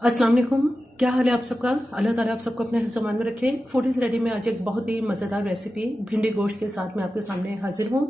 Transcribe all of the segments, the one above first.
अस्सलाम वालेकुम। क्या हाल है आप सबका? अल्लाह ताला आप सबको अपने हिफ्ज़-ए-मान में रखे। फूड इज़ रेडी में आज एक बहुत ही मज़ेदार रेसिपी भिंडी गोश्त के साथ मैं आपके सामने हाजिर हूँ।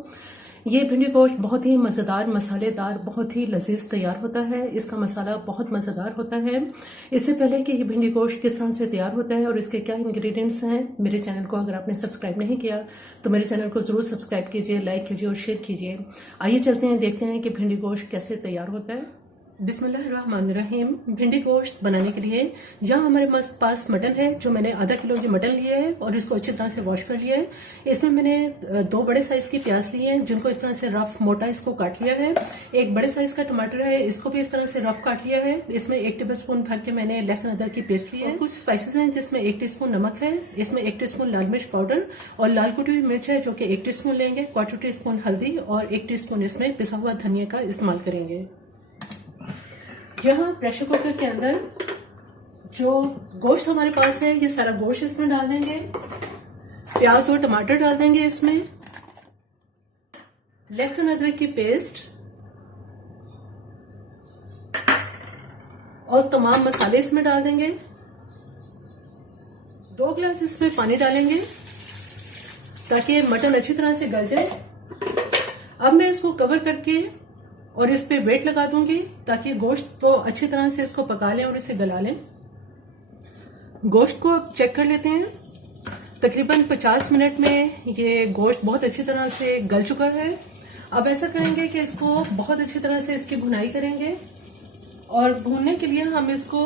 ये भिंडी गोश्त बहुत ही मज़ेदार, मसालेदार, बहुत ही लजीज तैयार होता है। इसका मसाला बहुत मज़ेदार होता है। इससे पहले कि ये भिंडी गोश्त किस तरह से तैयार होता है और इसके क्या इंग्रेडिएंट्स हैं, मेरे चैनल को अगर आपने सब्सक्राइब नहीं किया तो मेरे चैनल को ज़रूर सब्सक्राइब कीजिए, लाइक कीजिए और शेयर कीजिए। आइए चलते हैं, देखते हैं कि भिंडी गोश्त कैसे तैयार होता है। बिस्मिल्लाहिर्रहमानिर्रहीम। भिंडी गोश्त बनाने के लिए यहाँ हमारे पास मटन है, जो मैंने आधा किलो ये मटन लिया है और इसको अच्छी तरह से वॉश कर लिया है। इसमें मैंने 2 बड़े साइज की प्याज लिए हैं, जिनको इस तरह से रफ मोटा इसको काट लिया है। एक बड़े साइज का टमाटर है, इसको भी इस तरह से रफ काट लिया है। इसमें 1 टेबलस्पून भर के मैंने लहसुन अदरक की पेस्ट ली है। कुछ स्पाइसेस हैं जिसमें 1 टीस्पून नमक है, इसमें 1 टीस्पून लाल मिर्च पाउडर और लाल कुटी हुई मिर्च है जो कि 1 टीस्पून लेंगे, 1/4 टीस्पून हल्दी और 1 टीस्पून इसमें पिसा हुआ धनिया का इस्तेमाल करेंगे। यहाँ प्रेशर कुकर के अंदर जो गोश्त हमारे पास है, ये सारा गोश्त इसमें डाल देंगे। प्याज और टमाटर डाल देंगे, इसमें लहसुन अदरक की पेस्ट और तमाम मसाले इसमें डाल देंगे। 2 गिलास इसमें पानी डालेंगे ताकि मटन अच्छी तरह से गल जाए। अब मैं इसको कवर करके और इस पे वेट लगा दूंगी ताकि गोश्त को अच्छी तरह से इसको पका लें और इसे गला लें। गोश्त को अब चेक कर लेते हैं। तकरीबन 50 मिनट में ये गोश्त बहुत अच्छी तरह से गल चुका है। अब ऐसा करेंगे कि इसको बहुत अच्छी तरह से इसकी भुनाई करेंगे और भूनने के लिए हम इसको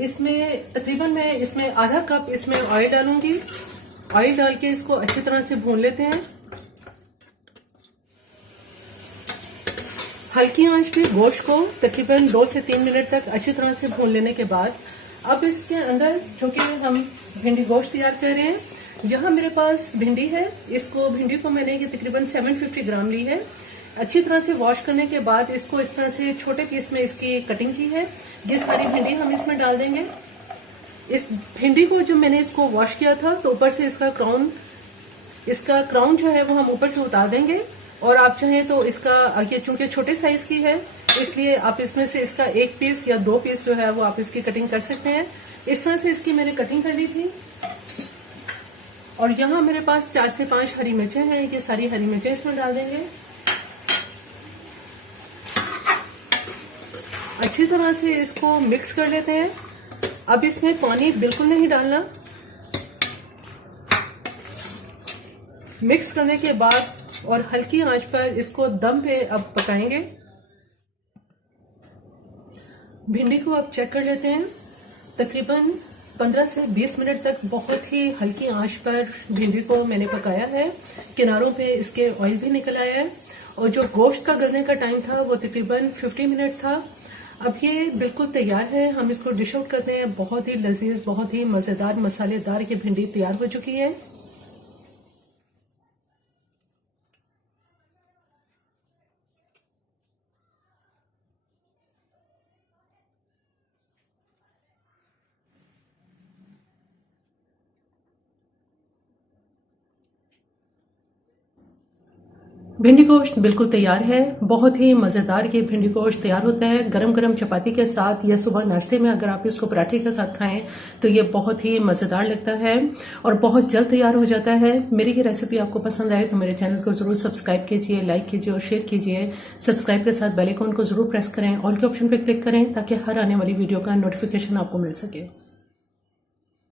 इसमें तकरीबन मैं इसमें आधा कप इसमें ऑयल डालूंगी। ऑयल डाल के इसको अच्छी तरह से भून लेते हैं। हल्की आंच पे गोश्त को तकरीबन 2 से 3 मिनट तक अच्छी तरह से भून लेने के बाद अब इसके अंदर, चूंकि हम भिंडी गोश्त तैयार कर रहे हैं, यहाँ मेरे पास भिंडी है। भिंडी को मैंने ये तकरीबन 750 ग्राम ली है। अच्छी तरह से वॉश करने के बाद इसको इस तरह से छोटे पीस में इसकी कटिंग की है। ये सारी भिंडी हम इसमें डाल देंगे। इस भिंडी को जब मैंने इसको वॉश किया था तो ऊपर से इसका क्राउन जो है वो हम ऊपर से उतार देंगे। और आप चाहें तो इसका, ये चूंकि छोटे साइज की है इसलिए आप इसमें से इसका 1 पीस या 2 पीस जो है वो आप इसकी कटिंग कर सकते हैं। इस तरह से इसकी मैंने कटिंग कर ली थी। और यहाँ मेरे पास 4 से 5 हरी मिर्चें हैं। ये सारी हरी मिर्चें इसमें डाल देंगे। अच्छी तरह से इसको मिक्स कर लेते हैं। अब इसमें पानी बिल्कुल नहीं डालना। मिक्स करने के बाद और हल्की आंच पर इसको दम पे अब पकाएंगे। भिंडी को अब चेक कर लेते हैं। तकरीबन 15 से 20 मिनट तक बहुत ही हल्की आंच पर भिंडी को मैंने पकाया है। किनारों पे इसके ऑयल भी निकल आया है और जो गोश्त का गलने का टाइम था वो तकरीबन 50 मिनट था। अब ये बिल्कुल तैयार है। हम इसको डिश आउट करते हैं। बहुत ही लजीज, बहुत ही मज़ेदार, मसालेदार ये भिंडी तैयार हो चुकी है। भिंडी गोश्त बिल्कुल तैयार है। बहुत ही मज़ेदार ये भिंडी गोश्त तैयार होता है गरम गरम चपाती के साथ या सुबह नाश्ते में अगर आप इसको पराठे के साथ खाएं तो ये बहुत ही मज़ेदार लगता है और बहुत जल्द तैयार हो जाता है। मेरी ये रेसिपी आपको पसंद आए तो मेरे चैनल को ज़रूर सब्सक्राइब कीजिए, लाइक कीजिए और शेयर कीजिए। सब्सक्राइब के साथ बेल आइकन को ज़रूर प्रेस करें, ऑल के ऑप्शन पर क्लिक करें ताकि हर आने वाली वीडियो का नोटिफिकेशन आपको मिल सके।